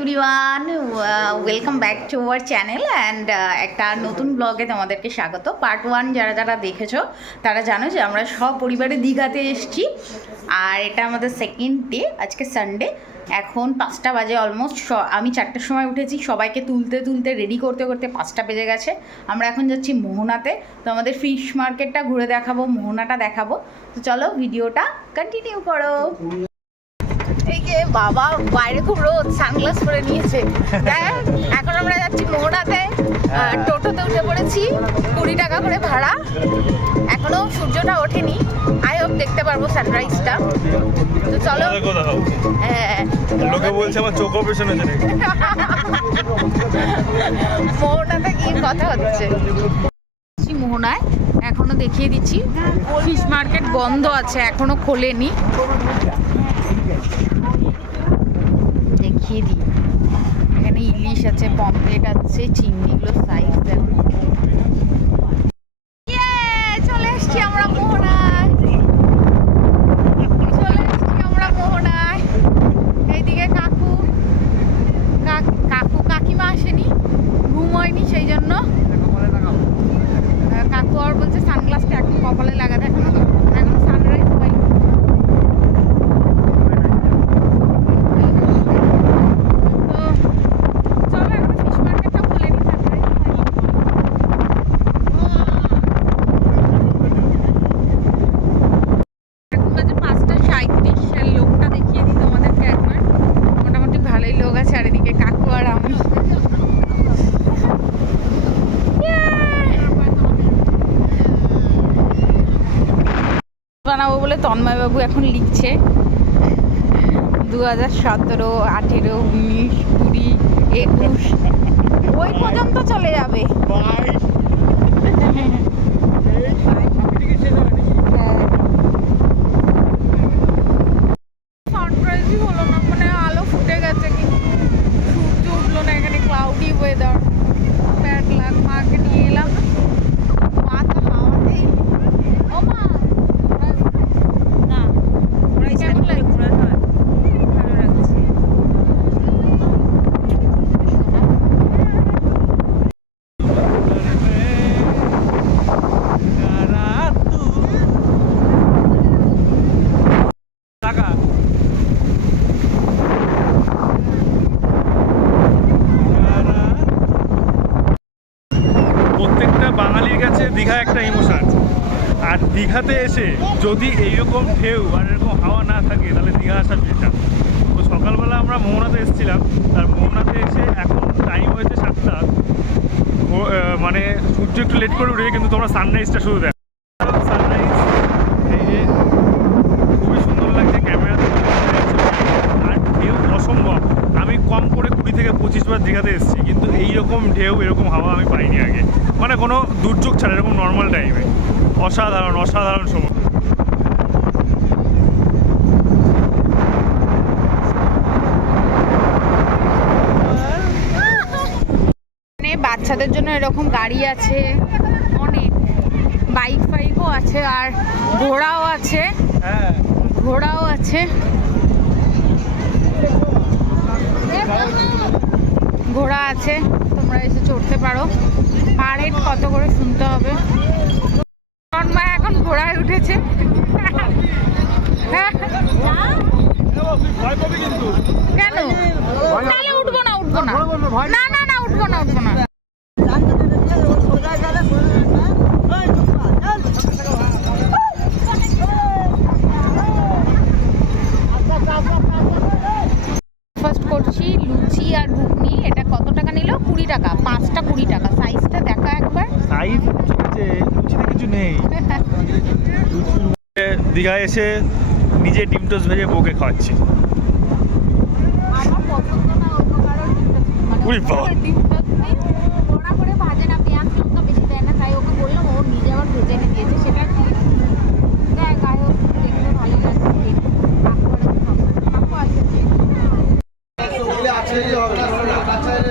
Everyone, welcome back to our channel and একটা নতুন ব্লগে তোমাদেরকে স্বাগত। পার্ট 1 যারা যারা দেখেছো তারা জানো যে আমরা সব পরিবারে দীঘাতে এসেছি, আর এটা আমাদের সেকেন্ড ডে। আজকে সানডে, এখন 5টা বাজে অলমোস্ট। আমি 4টের সময় উঠেছি, সবাইকে তুলতে তুলতে রেডি করতে করতে 5টা বেজে গেছে। আমরা এখন যাচ্ছি মোহনাতে, তো আমাদের ফিশ মার্কেটটা ঘুরে দেখাবো, মোহনাটা দেখাবো। তো চলো ভিডিওটা কন্টিনিউ করো। এই যে বাবা বাইরে খুব রোদ, সানগ্লাস পরে নিয়েছে। এখন আমরা যাচ্ছি মোহনাতে, টোটোতে উঠে পড়েছি, 20 টাকা করে ভাড়া। এখনো সূর্যটা ওঠেনি, আই হোপ দেখতে পারবো সানরাইজটা। তো চলো। হ্যাঁ, লোকে বলছে আমার চোখ অপারেশন হয়েছে নাকি। মোহনাতে কি কথা হচ্ছে। মোহনায় এখনো দেখিয়ে দিচ্ছি, ফিশ মার্কেট বন্ধ আছে, এখনো খোলেনি। দেখিয়ে দিই, এখানে ইলিশ আছে, পমফ্রেট আছে, চিংড়িগুলো সাইজ দেখো। চলে এসছি আমরা মোহনায়, এইদিকে কাকু কাকিমা আসেনি, ঘুম হয়নি, সেই জন্য কাকু আর বলছে সানগ্লাসটা এখন কপালে লাগাতে, এখনো সানরাইজ হয়নি। চারিদিকে কাকু আর আমি বানাবো বলে তন্ময়বাবু এখন লিখছে 2017, 18, 19, 20, 21 ওই পর্যন্ত চলে যাবে। সানরাইজই হলো না, মানে আলো ফুটে গেছে কিন্তু সূর্য উঠলো না। এখানে ক্লাউডি ওয়েদার, ব্যাড লাক। মাকে নিয়ে এলাম, মা তো হাওয়াতেই। ও মা, না কেমন লাগছে? ভালো লাগছে। প্রত্যেকটা বাঙালির কাছে দীঘা একটা ইমোশন, আর দীঘাতে এসে যদি এইরকম ঢেউ আর এরকম হাওয়া না থাকে তাহলে দীঘা আসা বেটা। তো সকালবেলা আমরা মোহনাতে এসেছিলাম, তার মোহনাতে এসে এখন টাইম হয়েছে 7টা, মানে সূর্য একটু লেট করে উঠে, কিন্তু তোমরা সানরাইজটা শুধু দেখো। সানরাইজ এই যে খুবই সুন্দর লাগছে, ক্যামেরাতে আর ঢেউ অসম্ভব। আমি কম করে 20 থেকে 25 বার দীঘাতে এসেছি, কিন্তু এইরকম ঢেউ এরকম হাওয়া আমি পাইনি আগে, মানে কোনো দুর্যোগ ছাড়া এরকম নর্মাল টাইমে। অসাধারণ অসাধারণ সময়। বাচ্চাদের জন্য এরকম গাড়ি আছে, অনেক বাইক ফাইকও আছে, আর ঘোড়াও আছে। ঘোড়াও আছে, ঘোড়া আছে, তোমরা এসে চড়তে পারো। পার হেড কত করে শুনতে হবে। মা এখন ঘোড়ায় উঠেছে। কেন? তাহলে উঠবো না, উঠবো না, না না না, উঠবো না, উঠবো না। ফার্স্ট করছি লুচি আর ঘুগনি। এটা কত টাকা নিল? 20 টাকা, 5টা 20 টাকা। সাইজটা দেখা একবার। সাইজ লুচিতে কিছু নেই। দীঘায় এসে নিজে ডিম টোস্ট ভেজে বউকে খাওয়াচ্ছি। আমার পছন্দ না অন্য কারোর ডিম টোস্ট নেই, ওরা করে ভাজে না, পেঁয়াজ লঙ্কা বেশি দেয় না, তাই ওকে বললাম, ও নিজে আবার ভেজে এনে দিয়েছে। সেটা কি দেখ, গায়ে দেখতে ভালো লাগছে।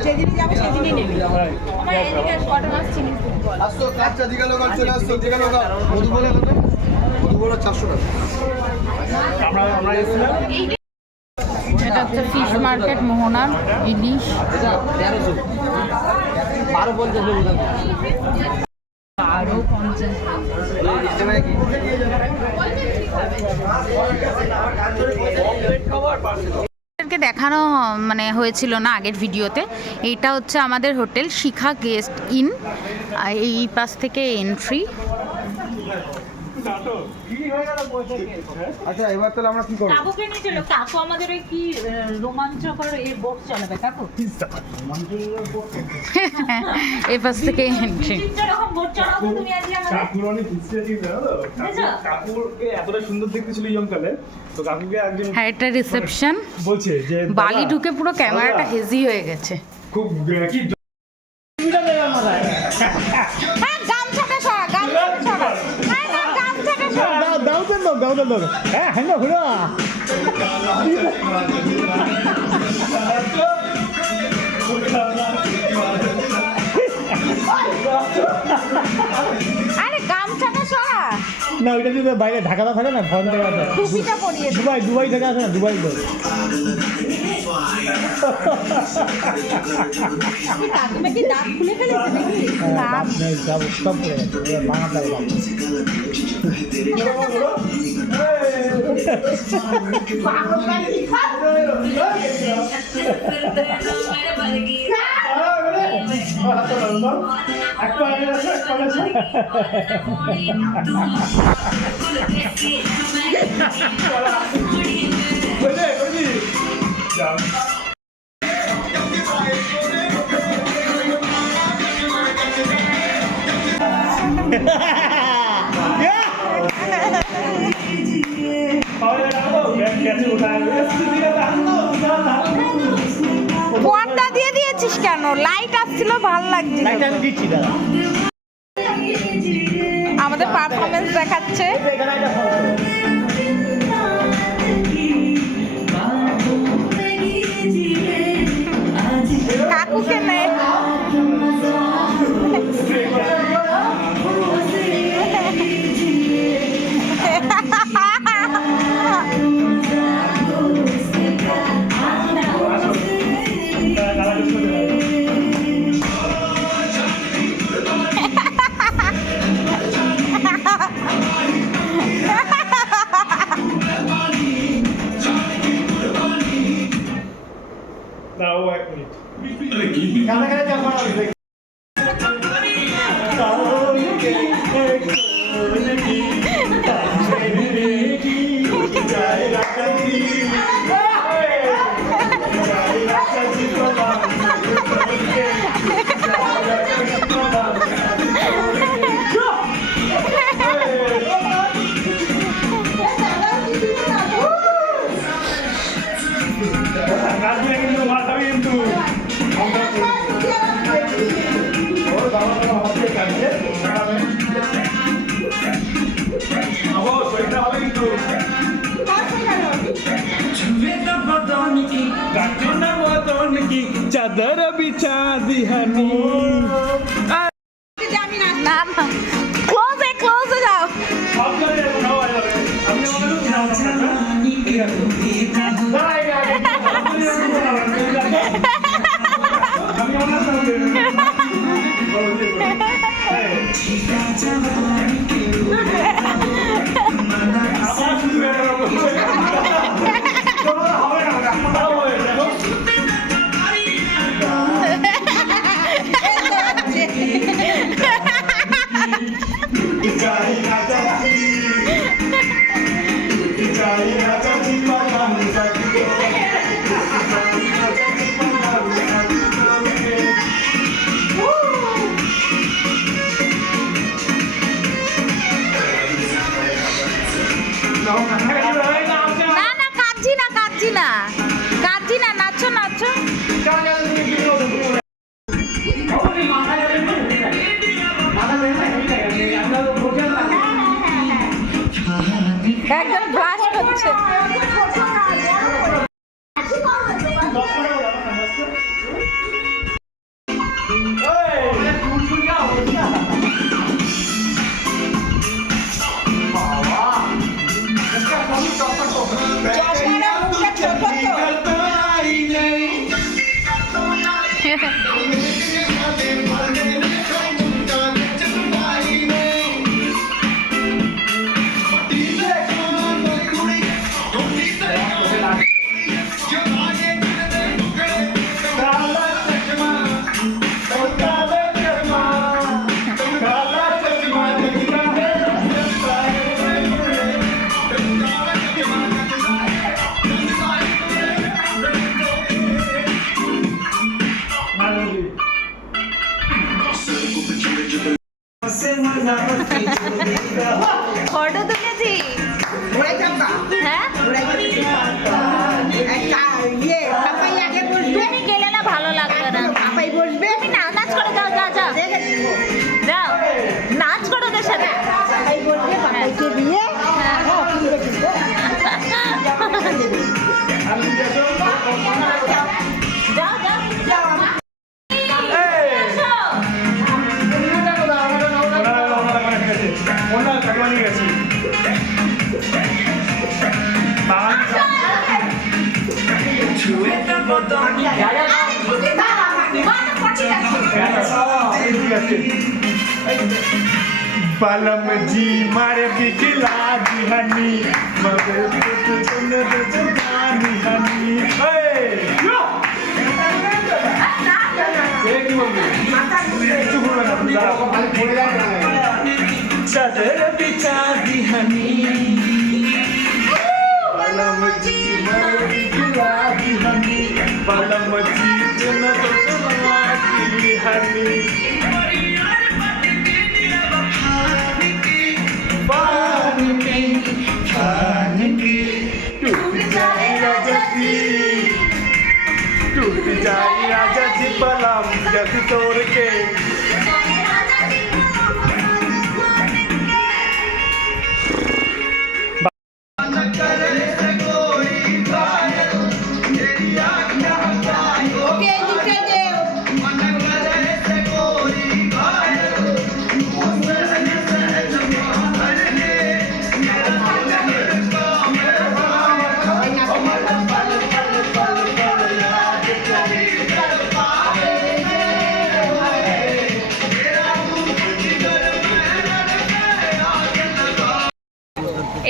যেদিনই যাবে সেদিনই নেবে। আমার এদিকে কটা মাছ চিনি ফুটবল। আচ্ছা দীঘা লোকাল চলে আসছো, দীঘা লোকাল মধু বলে 400 টাকা। আমরা এসেছিলাম, এটা হচ্ছে ফিশ মার্কেট মোহনার ইলিশ। আরো 50 দেখানো মানে হয়েছিল না আগের ভিডিওতে। এইটা হচ্ছে আমাদের হোটেল শিখা গেস্ট ইন, এই পাশ থেকে এন্ট্রি। আচ্ছা এবার তাহলে আমরা কি করবো? কাকুকে নিয়ে চলো, কাকু আমাদের ওই কি রোমাঞ্চকর এই বোট চালাবে কাকু। এই পাশ থেকে এন্ট্রি। যেরকম বোট চালাবো তুমি আজকে আমাদের। কাকুর অনেক খুশি আছি জানো তো। কাকুকে এতটা সুন্দর দেখতে ছিল ইয়ং কালে, তো কাকুকে একজন হ্যাঁ, এটা রিসেপশন। বলছে যে বালি দাদা, ঢুকে পুরো ক্যামেরাটা দাদা, হেজি হয়ে গেছে। খুব কি হ্যাঁ, গামছাটা সরা, গামছাটা সরা। হ্যাঁ, না, গামছাটা সরা। দাও হ্যাঁ হ্যাঁ হলো আরে গামছাটা সরা। না, ওইটা যদি বাইরে ঢাকাটা থাকে না, ফোন থেকে আসে টুপিটা পরিয়ে দে। দুবাই থেকে আসে না, দুবাই তো কাকিমা কি দাঁত খুলে ফেলেছে নাকি? সব করে বাংলা পর্দা দিয়ে দিয়েছিস কেন? লাইট আসছিল, ভালো লাগছিল। দিচ্ছি দাদা। আমাদের পারফরমেন্স দেখাচ্ছে। কাকুকে নে। দাও এক মিনিট। কাছাকাছি যাবো না। কিন্তু মাথাবি কিন্তু চাদর বিছা দিহানি। না না, ক্লোজে ক্লোজে যাও। সব জায়গায় খাওয়া যাবে। আমি না না, কাঁদছি না, কাঁদছি না, কাঁদছি না, নাচো নাচো। একজন ব্রাশ করছে। চশমাটা ছোট তো ফটো তুলেছি হ্যাঁ তুমি গেলে না ভালো লাগবে না তুমি নাচ করে যাও যাও যাও যাও নাচ করো ওদের সাথে যাও যাও बालम जी मारे बिगला दिहानी मगर तुझे जानी हनी चादर बिछा दिहानी बालम जी मारे बिगला दिहानी बालम जी दिहानी टूट जाए राजा जी बलम जग तोड़ के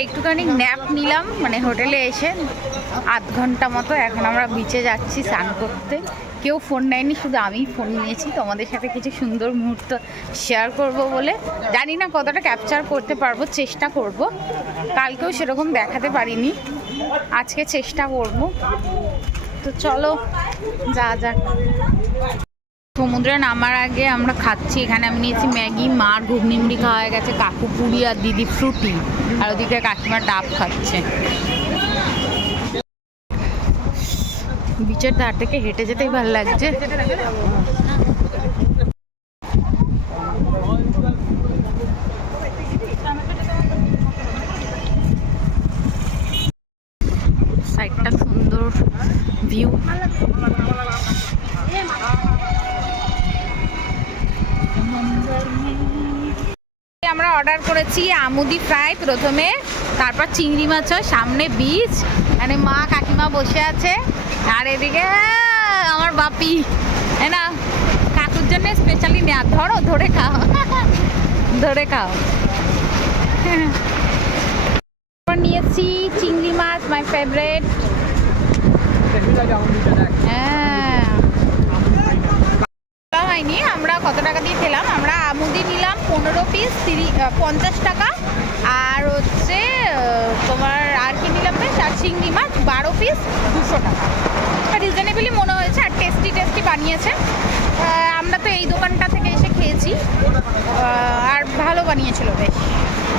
একটুখানি ন্যাপ নিলাম মানে হোটেলে এসে আধ ঘন্টা মতো। এখন আমরা বিচে যাচ্ছি স্নান করতে। কেউ ফোন নেয়নি, শুধু আমি ফোন নিয়েছি তোমাদের সাথে কিছু সুন্দর মুহূর্ত শেয়ার করব বলে। জানি না কতটা ক্যাপচার করতে পারবো, চেষ্টা করব। কালকেও সেরকম দেখাতে পারিনি, আজকে চেষ্টা করব। তো চলো যা যাক। সমুদ্রে নামার আগে আমরা খাচ্ছি, এখানে আমি নিয়েছি ম্যাগি, মার ঘুগনি মুড়ি খাওয়া হয়ে গেছে, কাকু পুরি আর দিদি ফ্রুটি, আর ওদিকে কাকিমা ডাব খাচ্ছে। বিচের ধার থেকে হেঁটে যেতেই ভালো লাগছে। সাইডটা সুন্দর ভিউ। আমরা অর্ডার করেছি আমুদি ফ্রাই প্রথমে, তারপর চিংড়ি মাছ হয়, সামনে বিচ, মানে মা কাকিমা বসে আছে, আর এদিকে আমার বাপি, হ্যাঁ না, কাকুর জন্য স্পেশালি নেওয়া। ধরো, ধরে খাও, ধরে খাও। নিয়েছি চিংড়ি মাছ, মাই ফেভারিট। হ্যাঁ, হয়নি। আমরা কত টাকা দিয়ে খেলাম? আমরা আমুদি নিলাম 15 পিস 50 টাকা, আর হচ্ছে তোমার আর কি নিলাম বেশ, আর চিংড়ি মাছ 12 পিস 200 টাকা। রিজনেবলি মনে হয়েছে, আর টেস্টি টেস্টি বানিয়েছে। আমরা তো এই দোকানটা থেকে এসে খেয়েছি, আর ভালো বানিয়েছিল, বেশ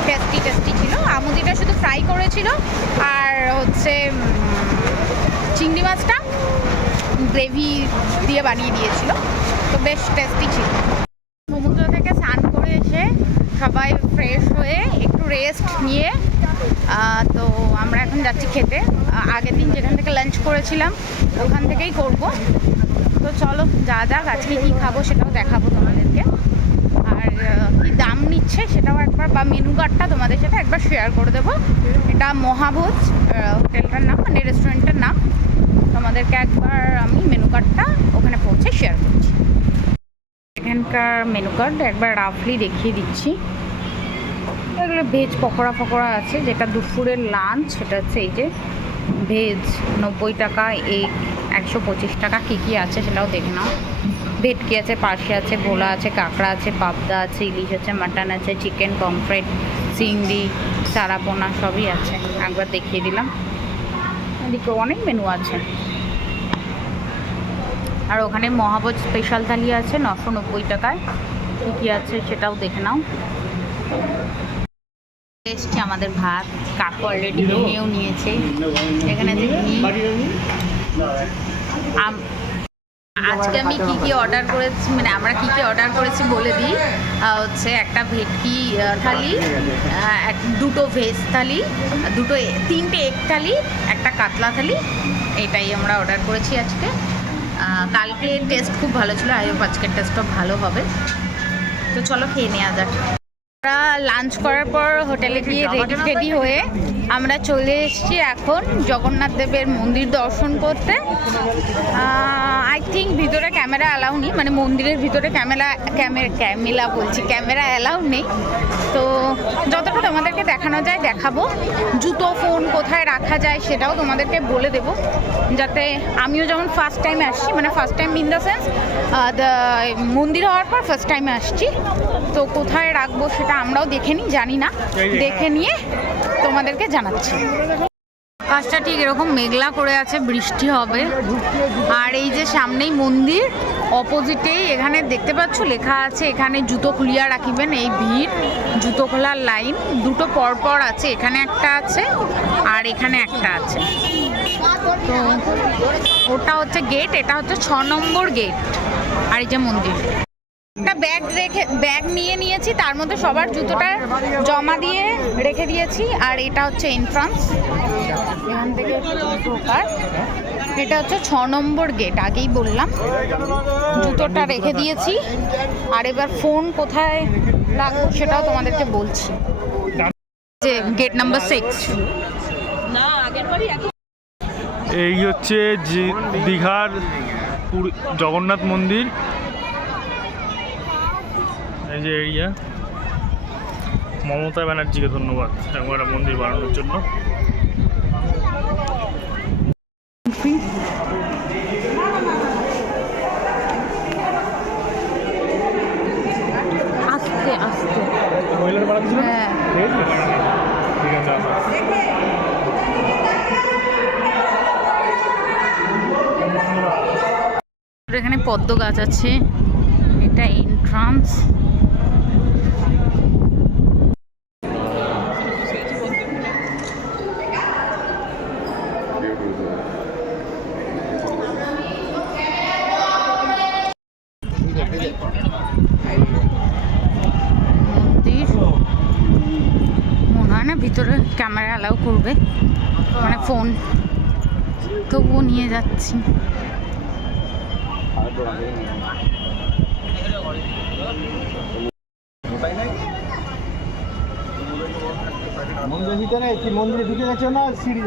টেস্টি টেস্টি ছিল। আমুদিটা শুধু ফ্রাই করেছিল, আর হচ্ছে চিংড়ি মাছটা গ্রেভি দিয়ে বানিয়ে দিয়েছিল, তো বেশ টেস্টি ছিল। সমুদ্র থেকে স্নান করে এসে সবাই ফ্রেশ হয়ে একটু রেস্ট নিয়ে তো আমরা এখন যাচ্ছি খেতে। আগের দিন যেখান থেকে লাঞ্চ করেছিলাম ওখান থেকেই করব। তো চলো যা যাক, আজকে কী খাবো সেটাও দেখাবো তোমাদেরকে, আর কী দাম নিচ্ছে সেটাও একবার, বা মেনু কার্ডটা তোমাদের সাথে একবার শেয়ার করে দেবো। এটা মহাভোজ হোটেলটার নাম, মানে রেস্টুরেন্টের নাম। তোমাদেরকে একবার আমি মেনু কার্ডটা ওখানে পৌঁছে শেয়ার করছি। এখানকার মেনু কার্ড একবার রাফলি দেখিয়ে দিচ্ছি। এগুলো ভেজ পকোড়া ফকোড়া আছে, যেটা দুপুরের লাঞ্চ সেটা হচ্ছে এই যে ভেজ 90 টাকা, এগ 125 টাকা। কী কী আছে সেটাও দেখে নাও। ভেটকি আছে, পার্শে আছে, ভোলা আছে, কাঁকড়া আছে, পাবদা আছে, ইলিশ আছে, মাটন আছে, চিকেন, পমফ্রেট, চিংড়ি, চারাপোনা সবই আছে। একবার দেখিয়ে দিলাম। এদিকে অনেক মেনু আছে। আর ওখানে মহাভোজ স্পেশাল থালি আছে 990 টাকায়। কী কী আছে সেটাও দেখে নাও। এসছে আমাদের ভাত, কাকু অলরেডি নিয়েও নিয়েছে। এখানে যে ঘি, আজকে আমি কি কি অর্ডার করেছি, মানে আমরা কি কি অর্ডার করেছি বলে দিই। হচ্ছে একটা ভেটকি থালি, দুটো ভেজ থালি, তিনটে এগ থালি, একটা কাতলা থালি, এটাই আমরা অর্ডার করেছি আজকে। কালকে টেস্ট খুব ভালো ছিল, আই হোপ আজকের টেস্টও ভালো হবে। তো চলো খেয়ে নেওয়া যাক। আমরা লাঞ্চ করার পর হোটেলে গিয়ে রেডি হয়ে আমরা চলে এসেছি এখন জগন্নাথ দেবের মন্দির দর্শন করতে। আই থিঙ্ক ভিতরে ক্যামেরা অ্যালাউ নেই, মানে মন্দিরের ভিতরে ক্যামেরা অ্যালাউ নেই। তো যতটা তোমাদেরকে দেখানো যায় দেখাবো। জুতো ফোন কোথায় রাখা যায় সেটাও তোমাদেরকে বলে দেব, যাতে আমিও যেমন ফার্স্ট টাইম আসছি, মানে first time in the sense মন্দির হওয়ার পর ফার্স্ট টাইমে আসছি, তো কোথায় রাখবো সেটা আমরাও দেখে নিই, জানি না, দেখে নিয়ে তোমাদেরকে জানাচ্ছি। আকাশটা ঠিক এরকম মেঘলা করে আছে, বৃষ্টি হবে। আর এই যে সামনেই মন্দির, অপোজিটেই এখানে দেখতে পাচ্ছ লেখা আছে এখানে জুতো খুলিয়া রাখিবেন। এই ভিড়, জুতো খোলার লাইন দুটো পরপর আছে, এখানে একটা আছে আর এখানে একটা আছে। তো ওটা হচ্ছে গেট, এটা হচ্ছে 6 নম্বর গেট। আর এই যে মন্দির, একটা ব্যাগ নিয়ে নিয়েছি, তার মধ্যে সবার জুতোটা জমা দিয়ে রেখে দিয়েছি। আর এটা হচ্ছে এন্ট্রান্স, এখান থেকে ঢোকার। এটা হচ্ছে 6 নম্বর গেট, আগেই বললাম। জুতোটা রেখে দিয়েছি, আর এবার ফোন কোথায় রাখবো সেটাও তোমাদেরকে বলছি। যে গেট নাম্বার 6। না, আগের বারই এই হচ্ছে যে দীঘার জগন্নাথ মন্দির, এই যে এরিয়া। মমতা ব্যানার্জিকে ধন্যবাদ একবার মন্দির বানানোর জন্য। আস্তে আস্তে, হ্যাঁ। ঠিক আছে। এখানে পদ্ম গাছ আছে, এটা এন্ট্রান্স। মন্দির মনে হয় না ভিতরে ক্যামেরা অ্যালাউ করবে, মানে ফোন, তবুও নিয়ে যাচ্ছি। মন্দিরের ভিতরে কি মন্দিরে ঢুকে গেছে না সিঁড়ি?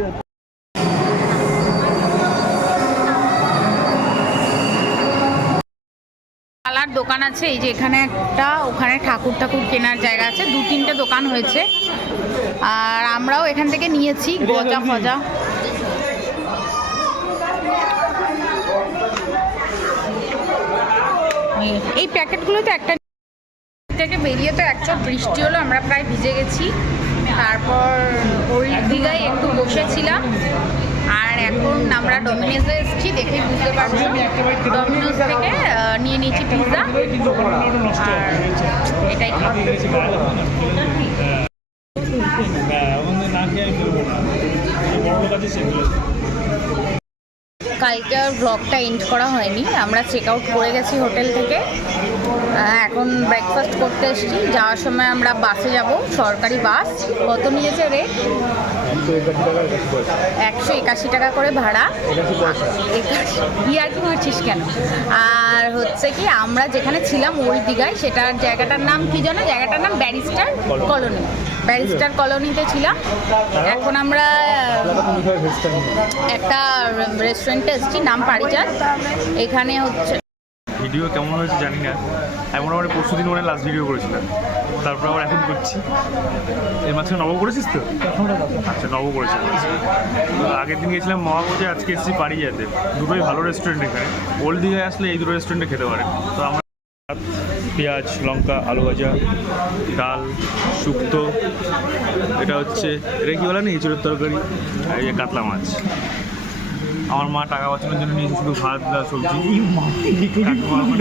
কালার দোকান আছে, এই যে এখানে একটা, ওখানে ঠাকুর কেনার জায়গা আছে, 2-3টে দোকান হয়েছে। আর আমরাও এখান থেকে নিয়েছি গজা ফজা। এই প্যাকেটগুলোতে একটা থেকে বেরিয়ে তো একচট বৃষ্টি হলো, আমরা প্রায় ভিজে গেছি। তারপর ওল্ড দীঘায় একটু বসেছিলাম, আর এখন আমরা ডমিনোজে এসেছি, দেখে বুঝতে পারছি। ডমিনোজ থেকে নিয়ে নিয়েছি পিৎজা, আর এটাই খাবো। কালকে আর ব্লগটা এন্ড করা হয়নি, আমরা চেক আউট করে গেছি হোটেল থেকে। এখন ব্রেকফাস্ট করতে এসেছি। যাওয়ার সময় আমরা বাসে যাব, সরকারি বাস। কত নিয়েছে রেট? 181 টাকা করে ভাড়া। আর কি মারছিস কেন? আর হচ্ছে কি, আমরা যেখানে ছিলাম ওল্ড দীঘায়, সেটার জায়গাটার নাম কি জানো? জায়গাটার নাম ব্যারিস্টার কলোনি। ব্যারিস্টার কলোনিতে ছিলাম। এখন আমরা একটা রেস্টুরেন্টে এসেছি, নাম পারিজাত। এখানে হচ্ছে ভিডিও কেমন হয়েছে জানি না, এমন আমার পরশু দিন মানে লাস্ট ভিডিও করেছিলাম, তারপর আবার এখন করছি। এর মাঝখানে নব করেছিস তো? আচ্ছা, নব করেছি। আগের দিন গেছিলাম মহাবোজে, আজকে এসেছি পারিজাতে। দুটোই ভালো রেস্টুরেন্ট এখানে। ওল্ড দীঘায় আসলে এই দুটো রেস্টুরেন্টে খেতে পারেন। তো আমরা পেঁয়াজ, লঙ্কা, আলু ভাজা, ডাল, শুক্তো, এটা হচ্ছে, এটা কি বলে না, এঁচড়ের তরকারি, আর এই যে কাতলা মাছ। আমার মা টাকা বাঁচানোর জন্য নিয়েছে শুধু ভাত, ডাল, সবজি।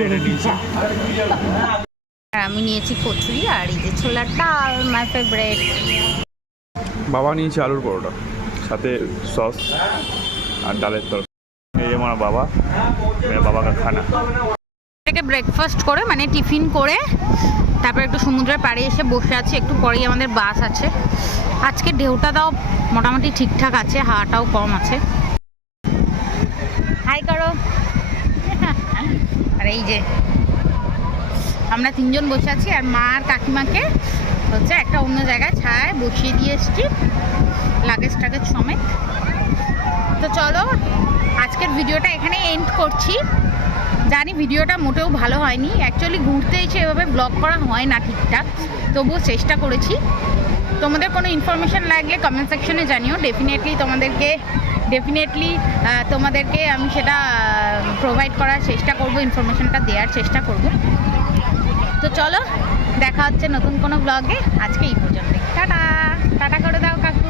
এটা নিয়েছে। আর আমি নিয়েছি কচুরি আর এই যে ছোলার ডাল, মাই ফেভারিট। বাবা নিয়েছে আলুর পরোটা, সাথে সস আর ডালের তরকারি। এই যে আমার বাবা, বাবাকে খানা। থেকে ব্রেকফাস্ট করে মানে টিফিন করে তারপর একটু সমুদ্রের পাড়ে এসে বসে আছি, একটু পরেই আমাদের বাস আছে। আজকে ঢেউটা দাও মোটামুটি ঠিকঠাক আছে, হাওয়াটাও কম আছে। হাই করো। আর এই যে আমরা তিনজন বসে আছি আর মা আর কাকিমাকে হচ্ছে একটা অন্য জায়গায় ছায়ায় বসিয়ে দিয়ে এসছি লাগেজ টাগেজ সমেত। তো চলো আজকের ভিডিওটা এখানে এন্ড করছি। জানি ভিডিওটা মোটেও ভালো হয়নি, অ্যাকচুয়ালি ঘুরতে এসে এভাবে ব্লগ করা হয় না ঠিকঠাক, তবুও চেষ্টা করেছি। তোমাদের কোনো ইনফরমেশান লাগলে কমেন্ট সেকশনে জানিও, তোমাদেরকে আমি সেটা প্রোভাইড করার চেষ্টা করব, ইনফরমেশানটা দেওয়ার চেষ্টা করব। তো চলো দেখা হচ্ছে নতুন কোনো ব্লগে, আজকে এই পর্যন্ত। টাটা টাটা করে দাও কাকু।